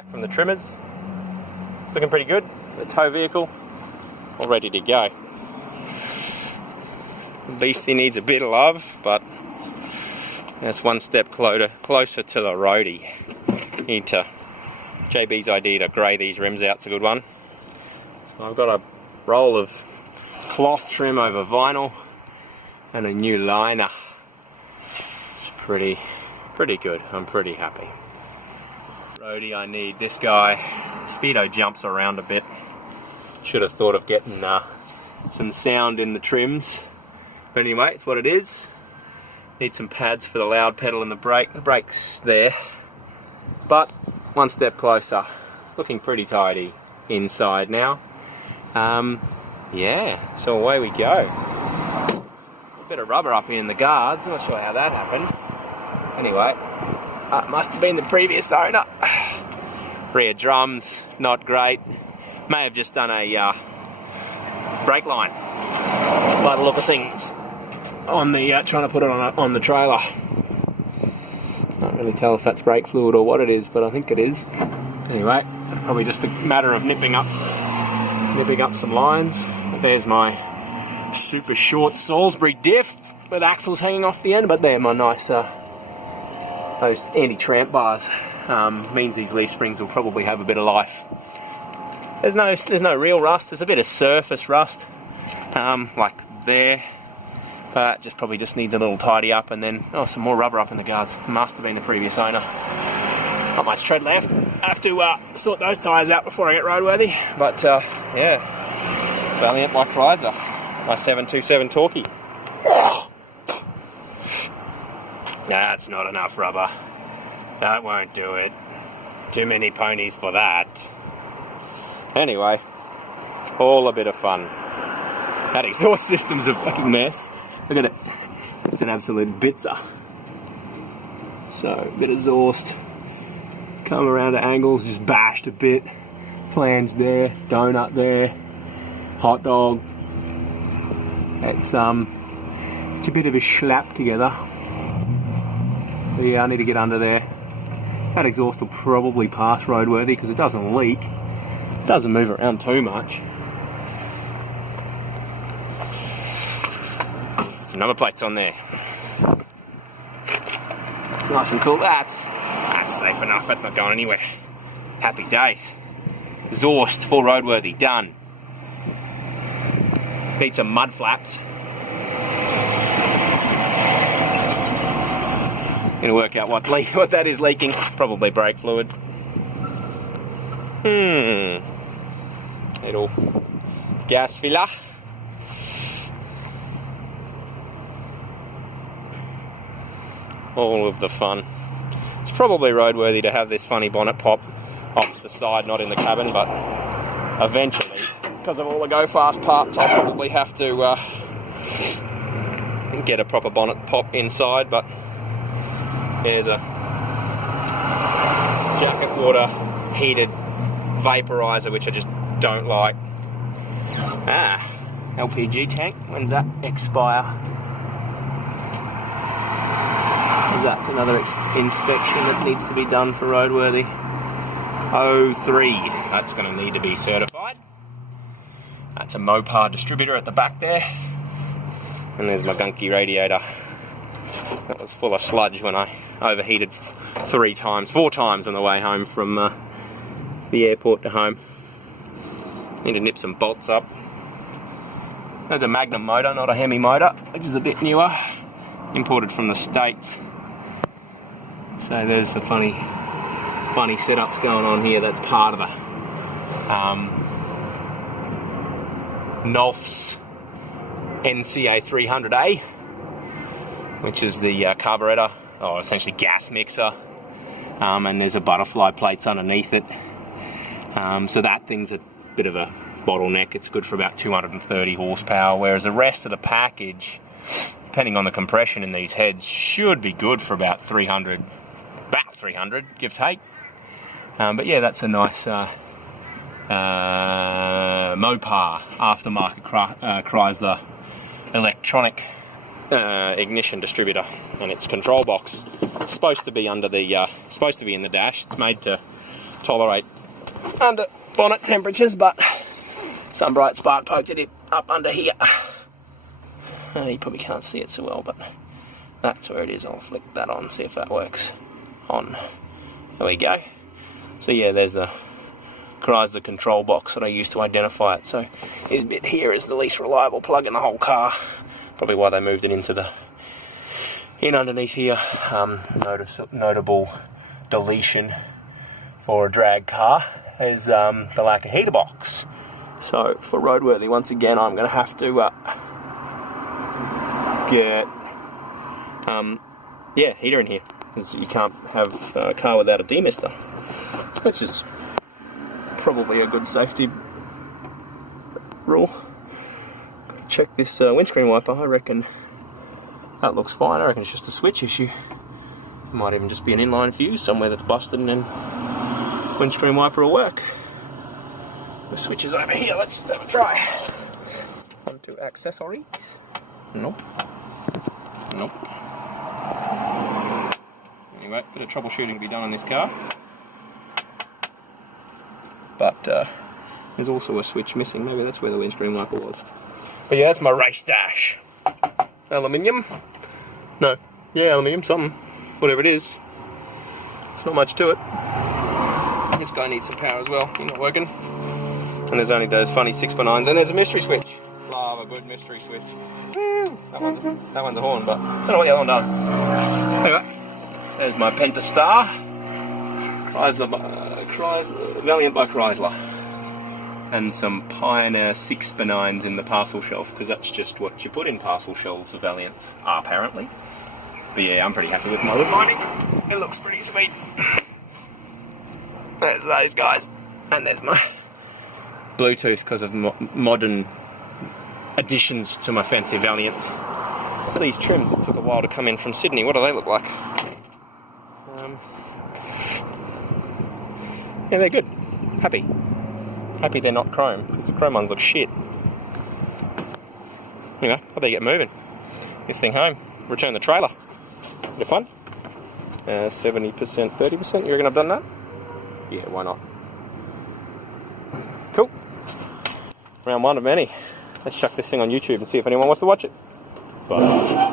Back from the trimmers. It's looking pretty good. The tow vehicle all ready to go. Beastie needs a bit of love, but that's one step closer to the roadie. Need to, JB's idea to grey these rims out's a good one. So I've got a roll of cloth trim over vinyl and a new liner. It's pretty good. I'm pretty happy. Roadie, I need this guy. Speedo jumps around a bit. Should have thought of getting some sound in the trims. But anyway, it's what it is. Need some pads for the loud pedal and the brake. The brake's there. But one step closer. It's looking pretty tidy inside now. Yeah, so away we go. A bit of rubber up in the guards. I'm not sure how that happened. Anyway, must have been the previous owner. Rear drums, not great. May have just done a brake line by the look of things on the trying to put it on the trailer. Can't really tell if that's brake fluid or what it is, but I think it is. Anyway, probably just a matter of nipping up some lines. But there's my super short Salisbury diff with axles hanging off the end. But they're my nice those anti-tramp bars. Means these leaf springs will probably have a bit of life. There's no real rust. There's a bit of surface rust, like there, but probably just needs a little tidy up, and then some more rubber up in the guards. Must have been the previous owner. Not much tread left. I have to sort those tyres out before I get roadworthy. But yeah, Valiant like riser, my 727 Torquey. That's not enough rubber. That won't do it. Too many ponies for that. Anyway, all a bit of fun. That exhaust system's a fucking mess. Look at it. It's an absolute bitzer. So, bit of exhaust. Come around at angles, just bashed a bit. Flange there, donut there. Hot dog. It's a bit of a schlap together. So yeah, I need to get under there. That exhaust will probably pass roadworthy because it doesn't leak. It doesn't move around too much. Some number plates on there. It's nice and cool. That's safe enough. That's not going anywhere. Happy days. Exhaust, full roadworthy, done. Need some mud flaps. Gonna work out what that is leaking. Probably brake fluid. Little gas filler. All of the fun. It's probably roadworthy to have this funny bonnet pop off the side, not in the cabin, but eventually, because of all the go fast parts, I'll probably have to get a proper bonnet pop inside. But there's a jacket water heated vaporizer, which I just don't like. LPG tank, when's that expire? That's another inspection that needs to be done for roadworthy. 03, that's going to need to be certified. That's a Mopar distributor at the back there. And there's my gunky radiator. That was full of sludge when I overheated 4 times on the way home from the airport to home. Need to nip some bolts up. There's a Magnum motor, not a Hemi motor, which is a bit newer. Imported from the States. So there's the funny setups going on here. That's part of the Nolf's NCA 300A, which is the carburetor, or essentially gas mixer, and there's a butterfly plates underneath it. So that thing's a bit of a bottleneck. It's good for about 230 horsepower, whereas the rest of the package, depending on the compression in these heads, should be good for about 300, give or take. But yeah, that's a nice Mopar aftermarket Chrysler electronic ignition distributor, and its control box is supposed to be under the in the dash. It's made to tolerate under bonnet temperatures, but some bright spark poked it up under here. You probably can't see it so well, but that's where it is. I'll flick that on, see if that works. On. There we go. So yeah, there's the Chrysler control box that I used to identify it. So this bit here is the least reliable plug in the whole car. Probably why they moved it into the underneath here. Notable deletion for a drag car is the lack of heater box. So for roadworthy, once again, I'm going to have to get heater in here, because you can't have a car without a demister, which is probably a good safety rule. Check this windscreen wiper. I reckon that looks fine. I reckon it's just a switch issue. It might even just be an inline fuse somewhere that's busted, and then windscreen wiper will work. The switch is over here. Let's just have a try. On to accessories. Nope. Nope. Anyway, bit of troubleshooting to be done on this car. But there's also a switch missing. Maybe that's where the windscreen wiper was. But yeah, that's my race dash. Aluminium. No. Yeah, aluminium, something. Whatever it is. It's not much to it. This guy needs some power as well. He's not working. And there's only those funny 6x9s. And there's a mystery switch. Love a good mystery switch. Woo! That one's a horn, but I don't know what the other one does. Anyway, there's my Pentastar. Valiant by Chrysler. And some Pioneer 6x9s in the parcel shelf, because that's just what you put in parcel shelves of Valiants, apparently. But yeah, I'm pretty happy with my wood lining. It looks pretty sweet. There's those guys. And there's my Bluetooth, because of modern additions to my fancy Valiant. These trims, it took a while to come in from Sydney. What do they look like? Yeah, they're good. Happy. Happy they're not chrome, because the chrome ones look shit. Anyway, I better get moving. This thing home. Return the trailer. Bit of fun. 70%, 30%. You reckon I've done that? Yeah, why not? Cool. Round one of many. Let's chuck this thing on YouTube and see if anyone wants to watch it. Bye.